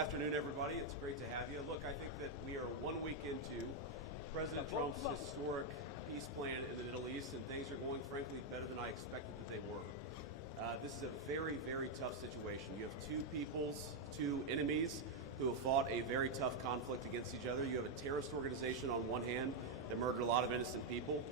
afternoon, everybody. It's great to have you. Look, I think that we are 1 week into President Trump's historic peace plan in the Middle East, and things are going, frankly, better than I expected that they were. This is a very, very tough situation. You have two peoples, two enemies who have fought a very tough conflict against each other. You have a terrorist organization on one hand that murdered a lot of innocent people.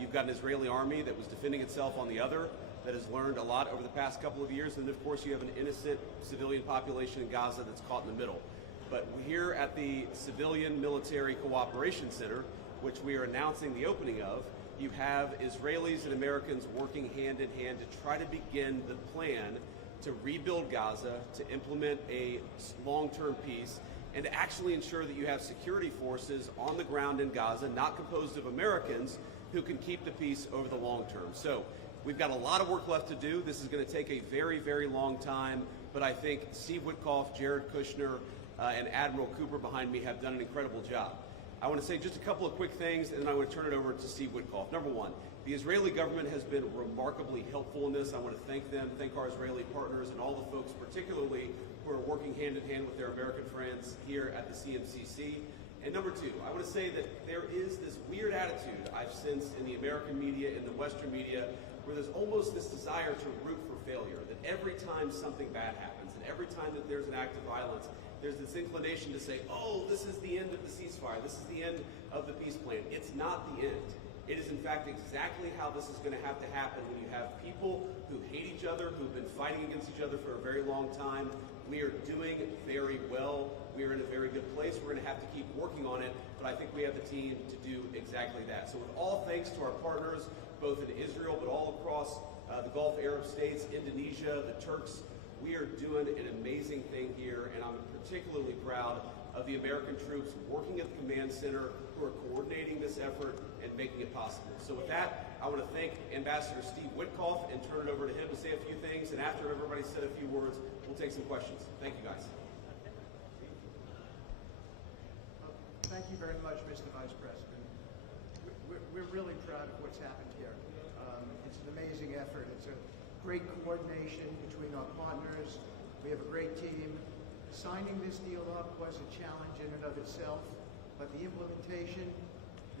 You've got an Israeli army that was defending itself on the other, that has learned a lot over the past couple of years. And of course, you have an innocent civilian population in Gaza that's caught in the middle. But here at the Civilian Military Cooperation Center, which we are announcing the opening of, you have Israelis and Americans working hand in hand to try to begin the plan to rebuild Gaza, to implement a long-term peace, and to actually ensure that you have security forces on the ground in Gaza, not composed of Americans, who can keep the peace over the long term. So we've got a lot of work left to do. This is going to take a very, very long time, but I think Steve Witkoff, Jared Kushner, and Admiral Cooper behind me have done an incredible job. I want to say just a couple of quick things, and then I want to turn it over to Steve Witkoff. Number one, the Israeli government has been remarkably helpful in this. I want to thank them, thank our Israeli partners, and all the folks particularly who are working hand in hand with their American friends here at the CMCC. And number two, I want to say that there is this weird attitude I've sensed in the American media, in the Western media, where there's almost this desire to root for failure, that every time something bad happens, and every time that there's an act of violence, there's this inclination to say, oh, this is the end of the ceasefire, this is the end of the peace plan. It's not the end. It is, in fact, exactly how this is going to have to happen when you have people who hate each other, who've been fighting against each other for a very long time. We are doing very well. We are in a very good place. We're going to have to keep working on it, but I think we have the team to do exactly that. So with all thanks to our partners, both in Israel, but all across the Gulf Arab states, Indonesia, the Turks, we are doing an amazing thing here, and I'm particularly proud of the American troops working at the command center who are coordinating this effort and making it possible. So with that, I want to thank Ambassador Steve Witkoff and turn it over to him to say a few things, and after everybody's said a few words, we'll take some questions. Thank you, guys. Thank you very much, Mr. Vice President. We're really proud of what's happened here. It's an amazing effort. It's a great coordination between our partners. We have a great team. Signing this deal up was a challenge in and of itself, but the implementation,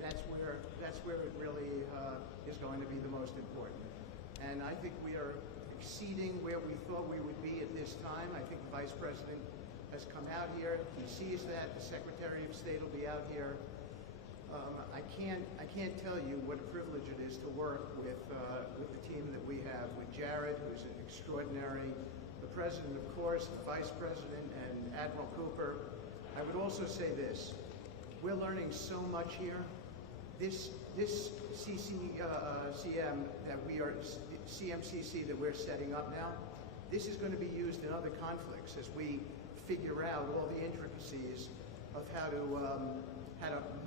that's where it really is going to be the most important. And I think we are exceeding where we thought we would be at this time. I think the Vice President has come out here. He sees that. The Secretary of State will be out here. I can't tell you what a privilege it is to work with the team that we have, with Jared, who's an extraordinary, the President, of course, the Vice President, and Admiral Cooper. I would also say this: we're learning so much here. This CMCC that we're setting up now, this is going to be used in other conflicts as we figure out all the intricacies of how to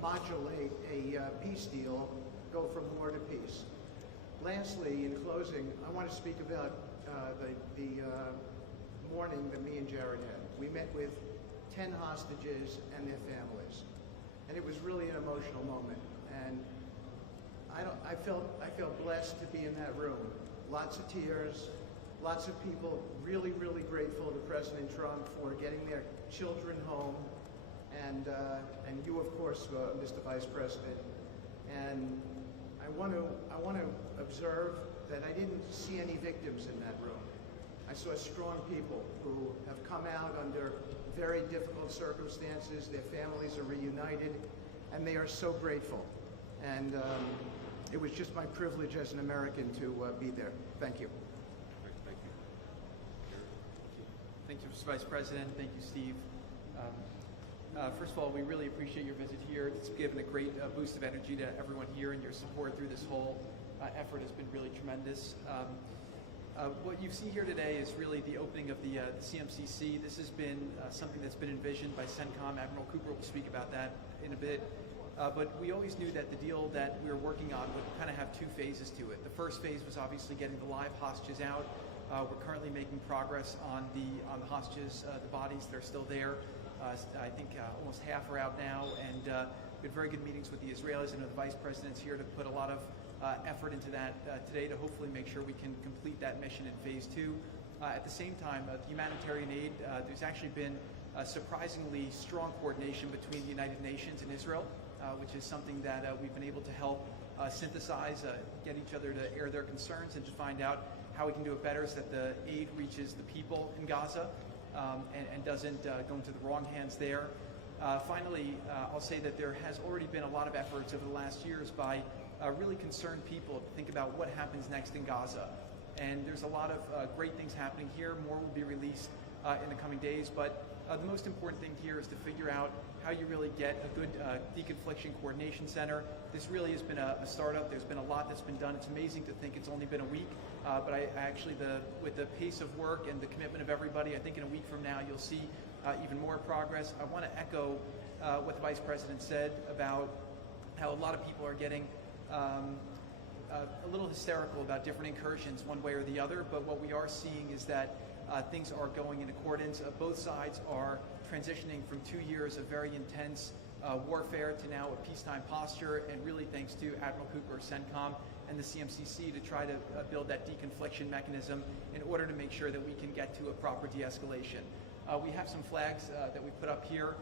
modulate a peace deal, go from war to peace. Lastly, in closing, I want to speak about the morning that me and Jared had. We met with 10 hostages and their families, and it was really an emotional moment. And I felt blessed to be in that room. Lots of tears, lots of people really, really grateful to President Trump for getting their children home, and you, of course, Mr. Vice President. And I want to observe that I didn't see any victims in that room. I saw strong people who have come out under very difficult circumstances. Their families are reunited, and they are so grateful. And it was just my privilege as an American to be there. Thank you. Thank you. Thank you, Mr. Vice President. Thank you, Steve. First of all, we really appreciate your visit here. It's given a great boost of energy to everyone here, and your support through this whole effort has been really tremendous. What you see here today is really the opening of the CMCC. This has been something that's been envisioned by CENTCOM. Admiral Cooper will speak about that in a bit. But we always knew that the deal that we were working on would kind of have two phases to it. The first phase was obviously getting the live hostages out. We're currently making progress on the hostages, the bodies that are still there. I think almost half are out now, and we had very good meetings with the Israelis, and the Vice President's here to put a lot of effort into that today to hopefully make sure we can complete that mission in phase two. At the same time, the humanitarian aid, there's actually been surprisingly strong coordination between the United Nations and Israel, which is something that we've been able to help synthesize, get each other to air their concerns and to find out how we can do it better so that the aid reaches the people in Gaza and doesn't go into the wrong hands there. Finally, I'll say that there has already been a lot of efforts over the last years by really concerned people to think about what happens next in Gaza. And there's a lot of great things happening here. More will be released in the coming days. But the most important thing here is to figure out how you really get a good deconfliction coordination center. This really has been a startup. There's been a lot that's been done. It's amazing to think it's only been a week. But I actually, with the pace of work and the commitment of everybody, I think in a week from now you'll see even more progress. I want to echo what the Vice President said about how a lot of people are getting a little hysterical about different incursions one way or the other, but what we are seeing is that things are going in accordance. Both sides are transitioning from 2 years of very intense warfare to now a peacetime posture, and really thanks to Admiral Cooper, CENTCOM, and the CMCC to try to build that deconfliction mechanism in order to make sure that we can get to a proper de-escalation. We have some flags that we put up here.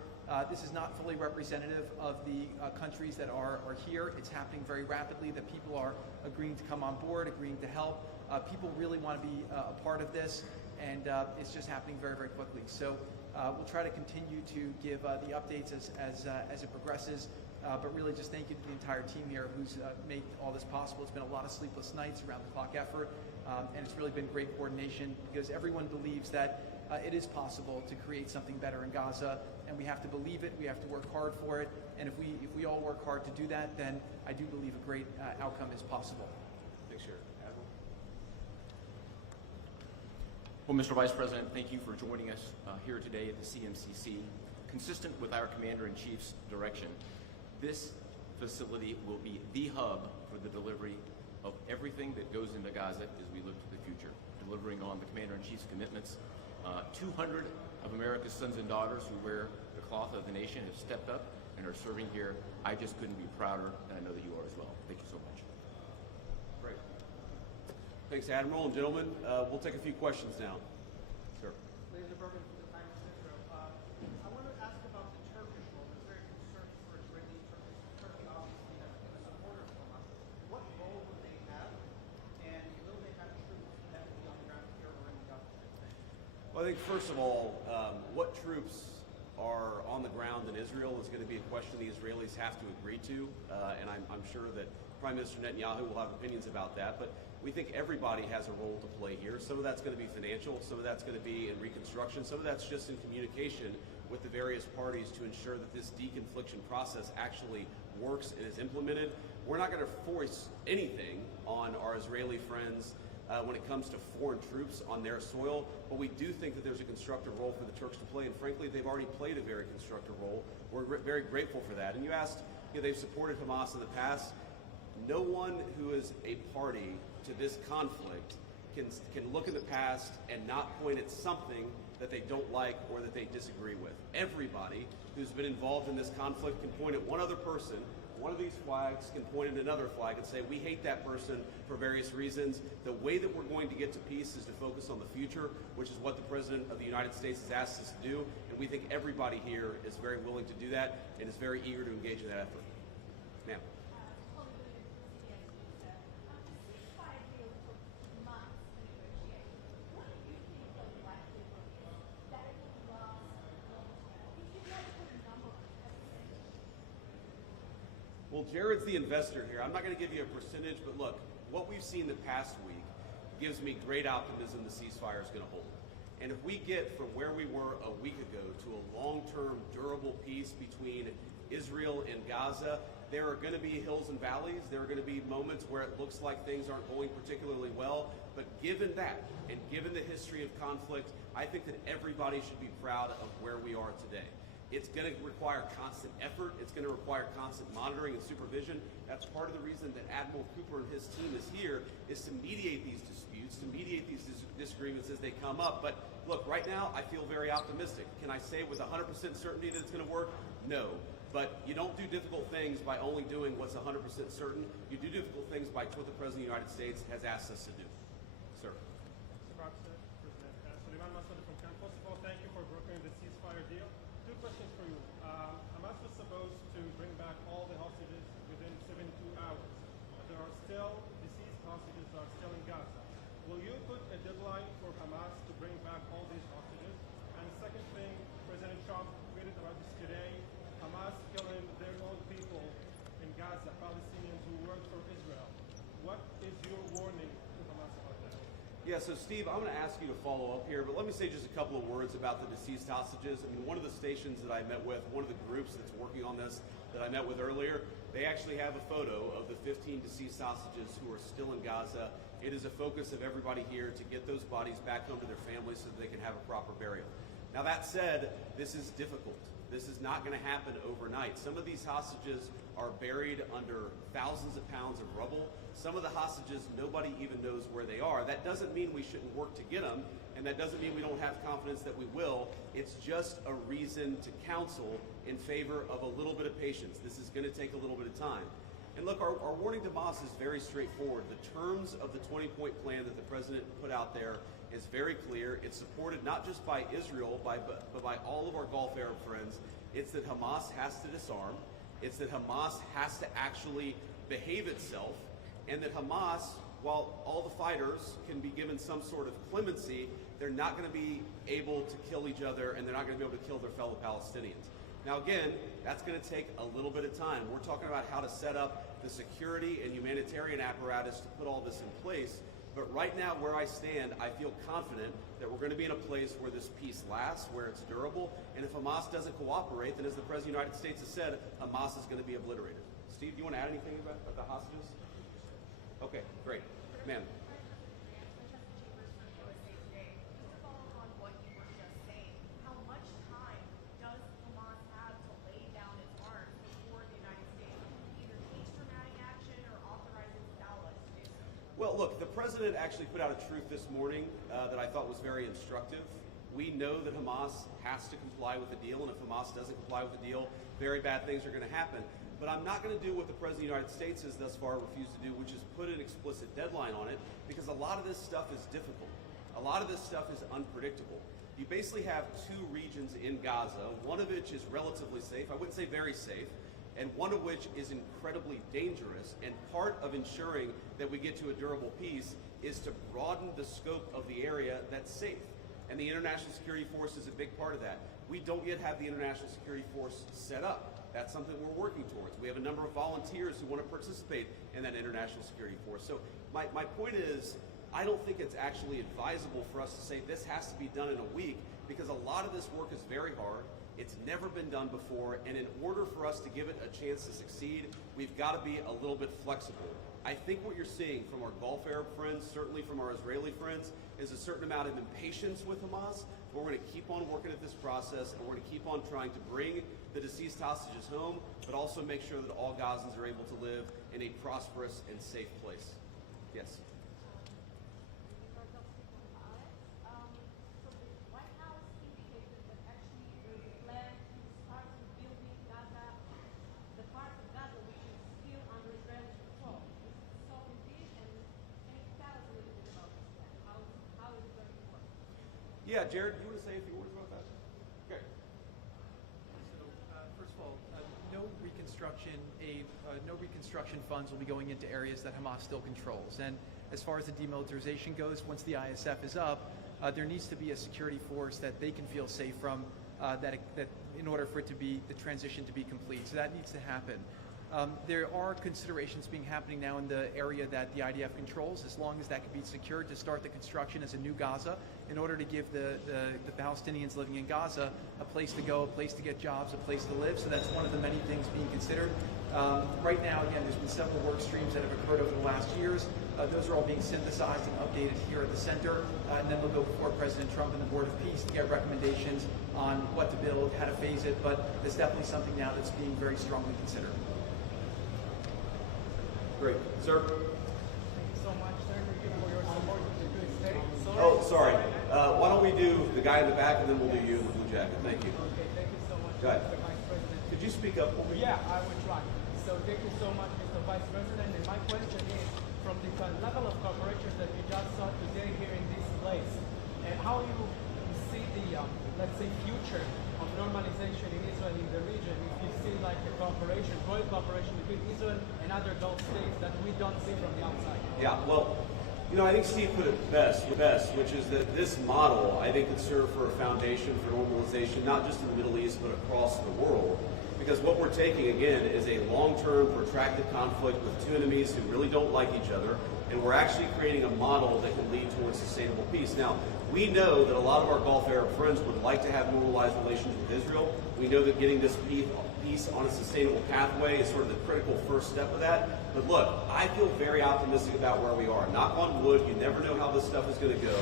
This is not fully representative of the countries that are here. It's happening very rapidly, that people are agreeing to come on board, agreeing to help. People really want to be a part of this, and it's just happening very, very quickly. So we'll try to continue to give the updates as it progresses, but really just thank you to the entire team here who's made all this possible. It's been a lot of sleepless nights, around the clock effort, and it's really been great coordination because everyone believes that it is possible to create something better in Gaza, and we have to believe it, we have to work hard for it, and if we all work hard to do that, then I do believe a great outcome is possible. Thanks, Sheriff. Admiral? Well, Mr. Vice President, thank you for joining us here today at the CMCC. Consistent with our Commander-in-Chief's direction, this facility will be the hub for the delivery of everything that goes into Gaza as we look to the future, delivering on the Commander-in-Chief's commitments. 200 of America's sons and daughters who wear the cloth of the nation have stepped up and are serving here. I just couldn't be prouder, and I know that you are as well. Thank you so much. Great. Thanks, Admiral. And gentlemen, we'll take a few questions now. Sir. Ladies and gentlemen, from the Times of Israel, I want to ask about the Turkish role. There's very concerned for Israeli Turkey obviously has been a supporter of Hamas. What role will they have, and will they have troops that will be on the ground here or in the Gaza? Well, I think first of all, what troops are on the ground in Israel is going to be a question the Israelis have to agree to, and I'm sure that Prime Minister Netanyahu will have opinions about that, but we think everybody has a role to play here. Some of that's going to be financial, some of that's going to be in reconstruction, some of that's just in communication with the various parties to ensure that this deconfliction process actually works and is implemented. We're not going to force anything on our Israeli friends when it comes to foreign troops on their soil, but we do think that there's a constructive role for the Turks to play, and frankly, they've already played a very constructive role. We're very grateful for that. And you asked, they've supported Hamas in the past. No one who is a party to this conflict can look in the past and not point at something that they don't like or that they disagree with. Everybody who's been involved in this conflict can point at one other person. One of these flags can point at another flag and say, we hate that person for various reasons. The way that we're going to get to peace is to focus on the future, which is what the President of the United States has asked us to do. And we think everybody here is very willing to do that and is very eager to engage in that effort. Ma'am. Well, Jared's the investor here. I'm not going to give you a percentage, but look, what we've seen the past week gives me great optimism the ceasefire is going to hold. And if we get from where we were a week ago to a long-term, durable peace between Israel and Gaza, there are going to be hills and valleys. There are going to be moments where it looks like things aren't going particularly well. But given that, and given the history of conflict, I think that everybody should be proud of where we are today. It's going to require constant effort. It's going to require constant monitoring and supervision. That's part of the reason that Admiral Cooper and his team is here, is to mediate these disputes, to mediate these disagreements as they come up. But look, right now, I feel very optimistic. Can I say with 100% certainty that it's going to work? No. But you don't do difficult things by only doing what's 100% certain. You do difficult things by what the President of the United States has asked us to do. Sir. Mr. President, Suleiman Massoud from Cannes. First of all, thank you for brokering the ceasefire deal. Yeah, so Steve, I'm going to ask you to follow up here, but let me say just a couple of words about the deceased hostages. I mean, one of the stations that I met with, one of the groups that's working on this that I met with earlier, they actually have a photo of the 15 deceased hostages who are still in Gaza. It is a focus of everybody here to get those bodies back home to their families so that they can have a proper burial. Now that said, this is difficult. This is not going to happen overnight. Some of these hostages are buried under thousands of pounds of rubble. Some of the hostages, nobody even knows where they are. That doesn't mean we shouldn't work to get them, and that doesn't mean we don't have confidence that we will. It's just a reason to counsel in favor of a little bit of patience. This is going to take a little bit of time. And look, our warning to Hamas is very straightforward. The terms of the 20-point plan that the president put out there is very clear. It's supported not just by Israel, but by all of our Gulf Arab friends. It's that Hamas has to disarm. It's that Hamas has to actually behave itself. And that Hamas, while all the fighters can be given some sort of clemency, they're not going to be able to kill each other, and they're not going to be able to kill their fellow Palestinians. Now again, that's going to take a little bit of time. We're talking about how to set up the security and humanitarian apparatus to put all this in place. But right now, where I stand, I feel confident that we're going to be in a place where this peace lasts, where it's durable. And if Hamas doesn't cooperate, then as the President of the United States has said, Hamas is going to be obliterated. Steve, do you want to add anything about the hostages? Okay, great. Ma'am. Well, look, the president actually put out a truth this morning that I thought was very instructive. We know that Hamas has to comply with the deal, and if Hamas doesn't comply with the deal, very bad things are going to happen. But I'm not going to do what the President of the United States has thus far refused to do, which is put an explicit deadline on it, because a lot of this stuff is difficult. A lot of this stuff is unpredictable. You basically have two regions in Gaza, one of which is relatively safe, I wouldn't say very safe, and one of which is incredibly dangerous. And part of ensuring that we get to a durable peace is to broaden the scope of the area that's safe. And the International Security Force is a big part of that. We don't yet have the International Security Force set up. That's something we're working towards. We have a number of volunteers who want to participate in that International Security Force. So my point is, I don't think it's actually advisable for us to say this has to be done in a week, because a lot of this work is very hard. It's never been done before, and in order for us to give it a chance to succeed, we've got to be a little bit flexible. I think what you're seeing from our Gulf Arab friends, certainly from our Israeli friends, is a certain amount of impatience with Hamas, but we're going to keep on working at this process, and we're going to keep on trying to bring the deceased hostages home, but also make sure that all Gazans are able to live in a prosperous and safe place. Yes? Yeah, Jared, you want to say a few words about that? Okay. So, first of all, no reconstruction funds will be going into areas that Hamas still controls. And as far as the demilitarization goes, once the ISF is up, there needs to be a security force that they can feel safe from, that in order for it to be the transition to be complete. So that needs to happen. There are considerations being happening now in the area that the IDF controls, as long as that can be secured, to start the construction as a new Gaza, in order to give the Palestinians living in Gaza a place to go, a place to get jobs, a place to live. So that's one of the many things being considered. Right now, again, there's been several work streams that have occurred over the last years. Those are all being synthesized and updated here at the center, and then they'll go before President Trump and the Board of Peace to get recommendations on what to build, how to phase it, but it's definitely something now that's being very strongly considered. Great. Sir? Thank you so much, sir. Thank you for your support to the good state. Oh, sorry. Why don't we do the guy in the back, and then we'll do you in the blue jacket. Thank you. Okay, thank you so much, Go ahead. Mr. Vice President. Could you speak up for me? Yeah, I will try. So thank you so much, Mr. Vice President. And my question is, from the level of cooperation that you just saw today here in this place, and how you see the, let's say, future of normalization in Israel in the region, if you see like a cooperation, growing cooperation between Israel and other Gulf states that we don't see from the outside. Yeah, well, you know, I think Steve put it best, which is that this model, I think, could serve for a foundation for normalization, not just in the Middle East, but across the world. Because what we're taking, again, is a long-term, protracted conflict with two enemies who really don't like each other, and we're actually creating a model that can lead towards sustainable peace. Now, we know that a lot of our Gulf Arab friends would like to have normalized relations with Israel. We know that getting this peace on a sustainable pathway is sort of the critical first step of that. But look, I feel very optimistic about where we are. Knock on wood, you never know how this stuff is going to go.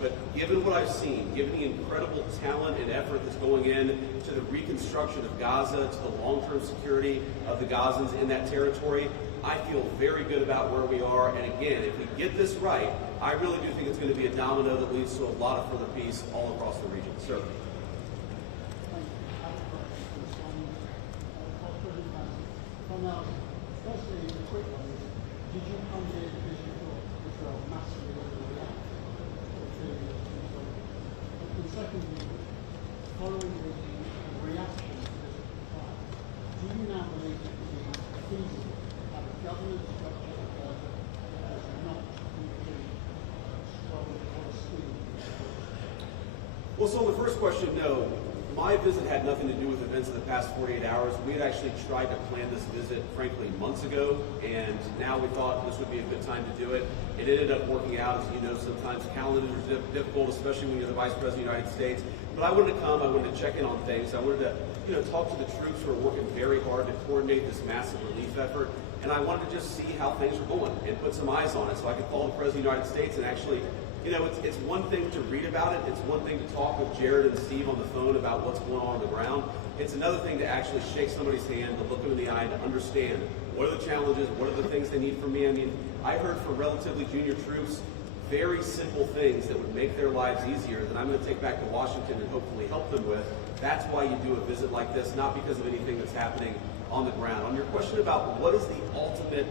But given what I've seen, given the incredible talent and effort that's going in to the reconstruction of Gaza, to the long-term security of the Gazans in that territory, I feel very good about where we are. And again, if we get this right, I really do think it's going to be a domino that leads to a lot of further peace all across the region. Sir. Firstly, the quick one is, did you come here because you thought Israel massively overreacted? And secondly, following the reaction to this attack, do you now believe it to be feasible to have a government structure of Gaza that does not include strong Palestinian? Well, so on the first question, no. My visit had nothing to do with events of the past 48 hours. We had actually tried to plan this visit, frankly, months ago, and now we thought this would be a good time to do it. It ended up working out. As you know, sometimes calendars are difficult, especially when you're the Vice President of the United States. But I wanted to come. I wanted to check in on things. I wanted to, talk to the troops who are working very hard to coordinate this massive relief effort. And I wanted to just see how things are going and put some eyes on it so I could call the President of the United States and actually, it's one thing to read about it. It's one thing to talk with Jared and Steve on the phone about what's going on the ground. It's another thing to actually shake somebody's hand, to look them in the eye, to understand what are the challenges, what are the things they need from me. I mean, I heard from relatively junior troops very simple things that would make their lives easier that I'm going to take back to Washington and hopefully help them with. That's why you do a visit like this, not because of anything that's happening on the ground. On your question about what is the ultimate,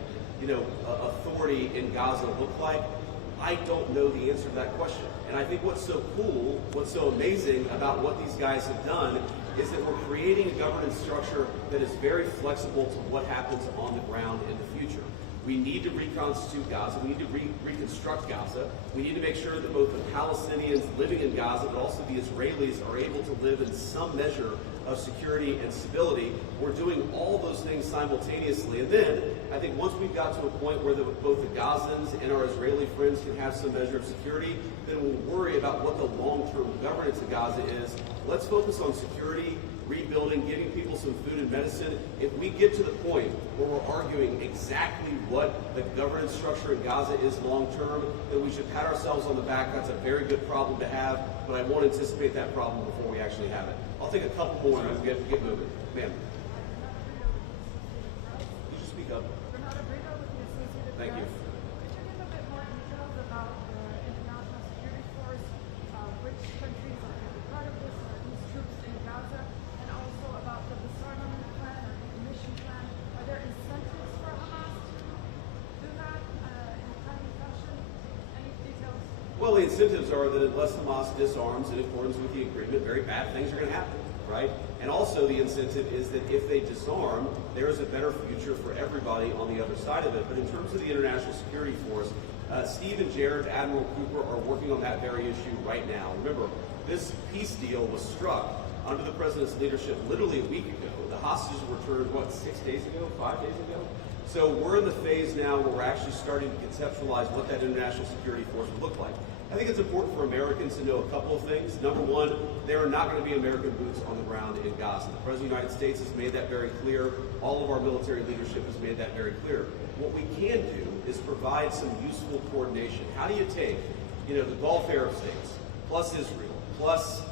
authority in Gaza look like, I don't know the answer to that question. And I think what's so cool, what's so amazing about what these guys have done is that we're creating a governance structure that is very flexible to what happens on the ground in the future. We need to reconstitute Gaza. We need to reconstruct Gaza. We need to make sure that both the Palestinians living in Gaza, but also the Israelis, are able to live in some measure of security and stability. We're doing all those things simultaneously. And then I think once we've got to a point where both the Gazans and our Israeli friends can have some measure of security, then we'll worry about what the long-term governance of Gaza is. Let's focus on security, rebuilding, giving people some food and medicine. If we get to the point where we're arguing exactly what the governance structure in Gaza is long-term, then we should pat ourselves on the back. That's a very good problem to have, but I won't anticipate that problem before we actually have it. I'll take a couple more and we'll get moving. Ma'am. You should speak up. Thank you. Could you give a bit more details about the international security force, which countries are going to be part of this, these troops in Gaza, and also about the disarmament plan or the mission plan? Are there incentives for Hamas to do that in a timely fashion? Any details? Well, the incentives are that unless Hamas disarms in accordance with the agreement, very bad things are going to happen, right? And also the incentive is that if they disarm, there is a better future for everybody on the other side of it. But in terms of the international security force, Steve and Jared, Admiral Cooper, are working on that very issue right now. Remember, this peace deal was struck under the president's leadership literally a week ago. The hostages were returned, 6 days ago, 5 days ago? So we're in the phase now where we're actually starting to conceptualize what that international security force would look like. I think it's important for Americans to know a couple of things. Number one, there are not going to be American boots on the ground in Gaza. The President of the United States has made that very clear. All of our military leadership has made that very clear. What we can do is provide some useful coordination. How do you take, the Gulf Arab states, plus Israel, plus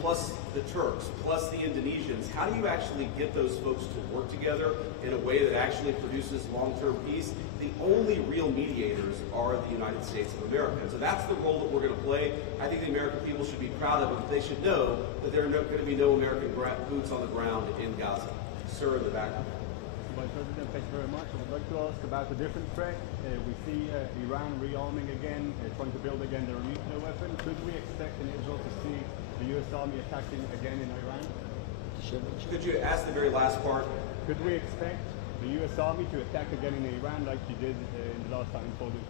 plus the Turks, plus the Indonesians? How do you actually get those folks to work together in a way that actually produces long-term peace? The only real mediators are the United States of America. And so that's the role that we're going to play. I think the American people should be proud of it, but they should know that there are going to be no American boots on the ground in Gaza. Sir, in the back. Vice President, thank you very much. I would like to ask about a different threat. We see Iran rearming again, trying to build again their nuclear weapon. Could we expect in Israel to see the U.S. Army attacking again in Iran? Could you ask the very last part? Could we expect the U.S. Army to attack again in Iran like you did in the last time in Fallujah?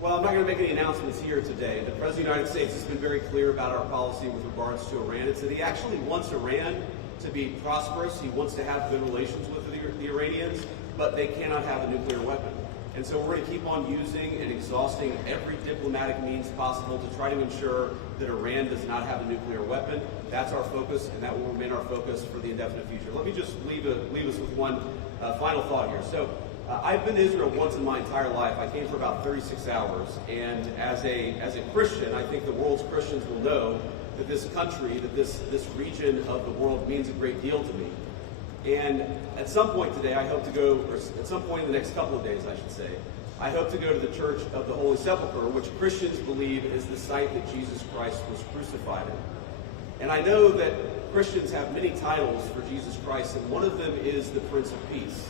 Well, I'm not going to make any announcements here today. The President of the United States has been very clear about our policy with regards to Iran. It's that he actually wants Iran to be prosperous. He wants to have good relations with the Iranians, but they cannot have a nuclear weapon. And so we're going to keep on using and exhausting every diplomatic means possible to try to ensure that Iran does not have a nuclear weapon. That's our focus, and that will remain our focus for the indefinite future. Let me just leave us with one final thought here. So I've been to Israel once in my entire life. I came for about 36 hours, and as a Christian, I think the world's Christians will know that this country, that this region of the world means a great deal to me. And at some point today, I hope to go, or at some point in the next couple of days, I should say, I hope to go to the Church of the Holy Sepulchre, which Christians believe is the site that Jesus Christ was crucified in. And I know that Christians have many titles for Jesus Christ, and one of them is the Prince of Peace.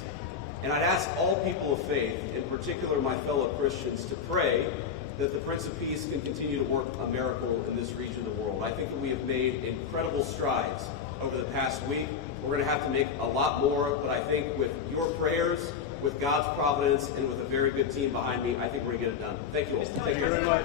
And I'd ask all people of faith, in particular my fellow Christians, to pray that the Prince of Peace can continue to work a miracle in this region of the world. I think that we have made incredible strides over the past week. We're going to have to make a lot more, but I think with your prayers, with God's providence, and with a very good team behind me, I think we're going to get it done. Thank you all. Thank you very much.